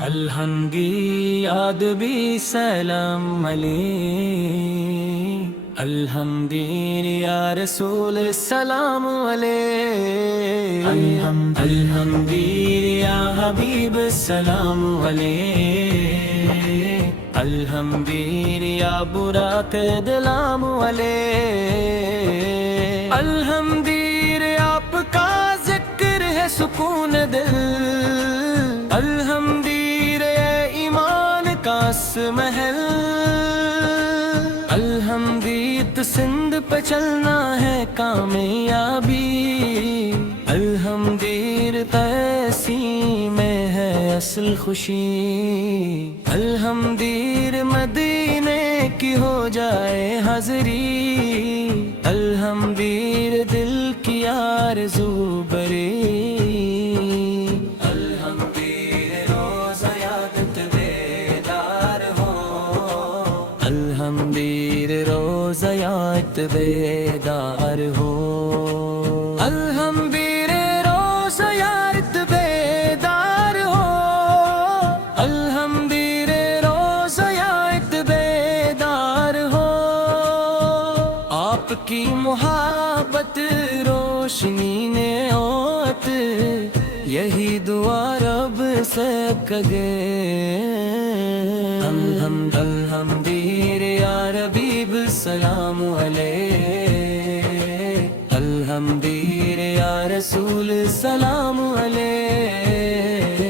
الحمدی یاد بھی سلام علیہ، الحمدی یا رسول سلام علیہ، الحمدی یا حبیب سلام علیہ، الحمدی یا براق دلام علیہ، الحمدی آپ کا ذکر ہے سکون دل، الحمدی ایمان کا محل، الحمدیت سندھ پہ چلنا ہے کامیابی، الحمدیت ایسی میں ہے اصل خوشی، الحمدیت مدینے کی ہو جائے حاضری، الحمدیت دل کی آرزو بری، الحمدیر روز یاد بیدار ہو، الحمدیر روز یاد بیدار ہو، الحمدیر روز یاد بیدار ہو، آپ کی محبت روشنی نے اوت، یہی دعا رب سے کگے، الحمدیر یا ربیب سلام علیہ، الحمدیر یا رسول سلام علیہ،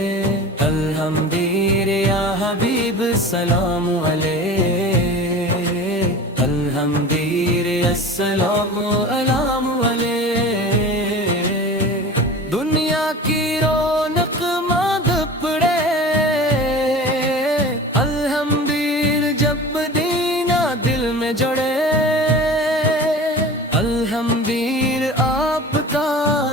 الحمدیر یا حبیب سلام علیہ، الحمدیر السلام علام علیہ، دنیا کی رونق ماند پڑے، جڑے، الحمدیر آپ کا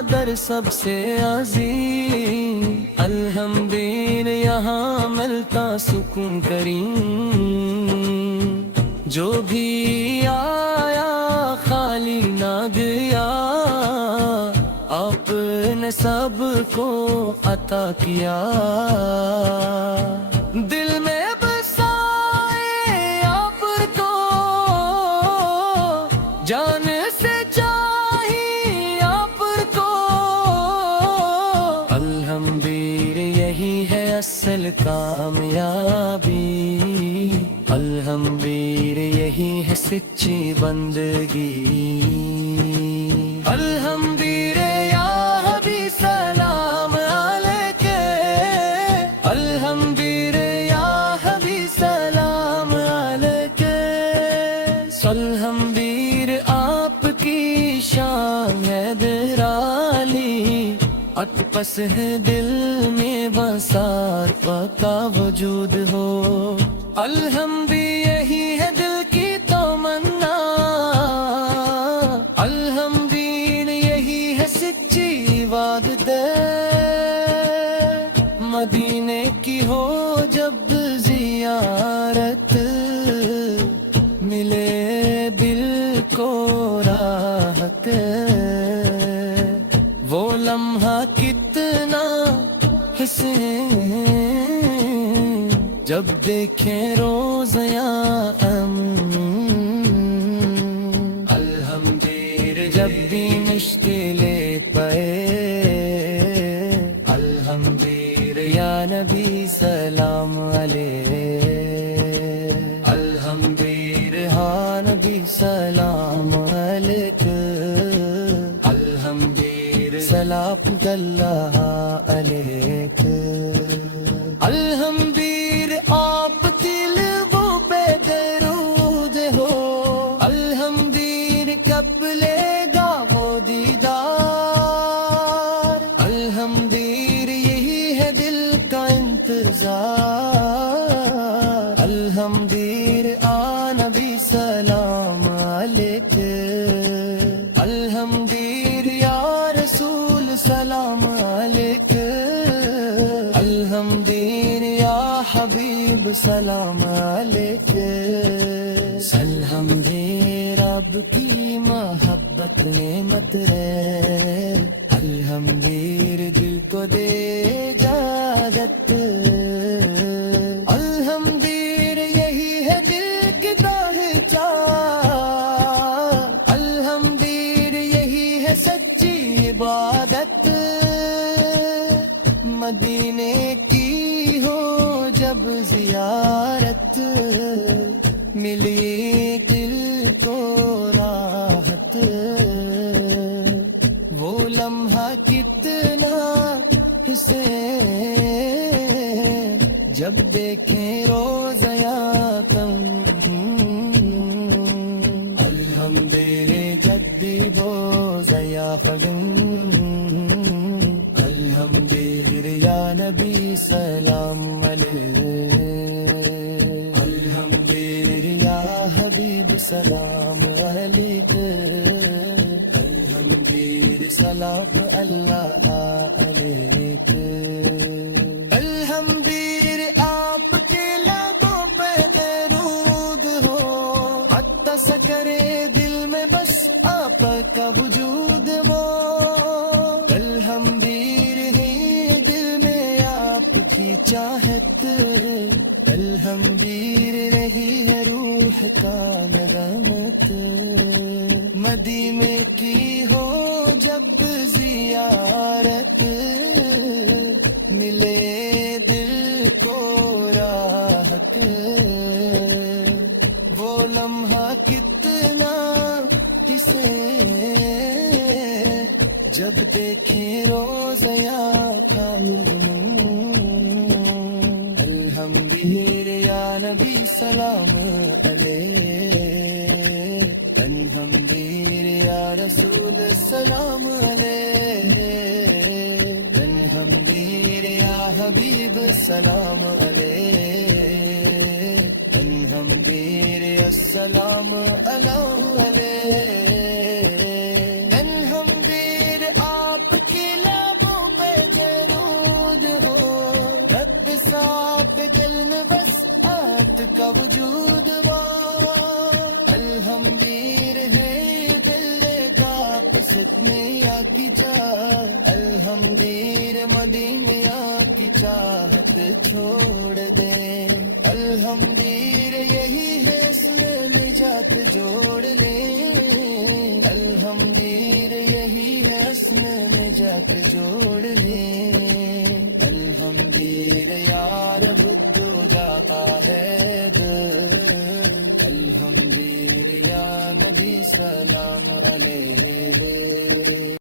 در سب سے عظیم، الحمدیر یہاں ملتا سکون کریم، جو بھی آیا خالی نہ گیا، آپ نے سب کو عطا کیا، دل میں جان سے چاہیے آپ کو، الحمدیر یہی ہے اصل کامیابی، الحمدیر یہی ہے سچی بندگی، الحمدیر یا حبیب سلام علیکہ، الحمدیر یا حبیب سلام علیکہ، الحمدیر آپ کی شان ہے درالی، اٹپس ہے دل میں بسار پکا وجود ہو، الحمدی یہی ہے دل کی تمنا، الحمدی یہی ہے سچی عبادت، مدینے کی ہو جب زیارت، ملے دل کو راحت، وہ لمحہ کتنا حسین، جب دیکھیں روزیاں الحمدیر جب بھی مشکلیں پائے، الحمدیر یا نبی سلام علیہ، الحمدیر ہاں نبی سلام علیکہ، الحمدیر سلام اللہ علیکہ، الحمدیر آپ دل وہ بے درود ہو، الحمدیر کب لے گا وہ دیدار، الحمدیر یہی ہے دل کا انتظار، الحمدیر نبی سلام علیکہ، الحمدیر یا رسول سلام علیکہ، الحمدیر یا حبیب سلام علیکہ، الحمدیر رب کی محبت رحمت نعمت ہے، الحمدیر دل کو دے اجازت، الحمدیر یہی ہے دل کی پہچان، الحمدیر یہی ہے سچی عبادت، مدینے کی ہو جب زیارت، ملی دل کو راحت، وہ لمحہ کتنا حسین جب دیکھیں روز یا کم، الحمدللہ جدی بوز یا فلم، الحمدللہ یا نبی سلام علیہ، الحمدللہ یا حبیب سلام علیک، الحمدللہ سلام اللہ علیک، الحمدللہ آپ کے لبوں پہ درود ہو، عطس کرے دل میں بس آپ کا وجود وہ، الحمدللہ ہے دل میں آپ کی چاہت، الحمدللہ رہی ہے روح کا نغمت، مدینے کی ہو جب زیارت، ملے دل کو راحت، وہ لمحہ کتنا حسین جب دیکھیں روز یا کامل، الحمدللہ یا نبی سلام علیہ، الحمدللہ یا رسول سلام علیہ، الحمدللہ یا حبیب سلام علیہ، الحمدللہ السلام علیہ، الحمدللہ آپ کی لبوں پہ درود ہو، رب صاحب دل میں بس آت کا وجود وہ، الحمدللہ ہے دل کا ستمیا کی چاہ، الحمدللہ مدینہ کی چاہت چھوڑ دے، الحمدللہ یہی ہے سن نجات جوڑ لے، الحمدللہ یہی ہے حسن نجات جوڑ لے، الحمدللہ یا رب الدجا کا حیدر، الحمدللہ یا نبی سلام علیہ۔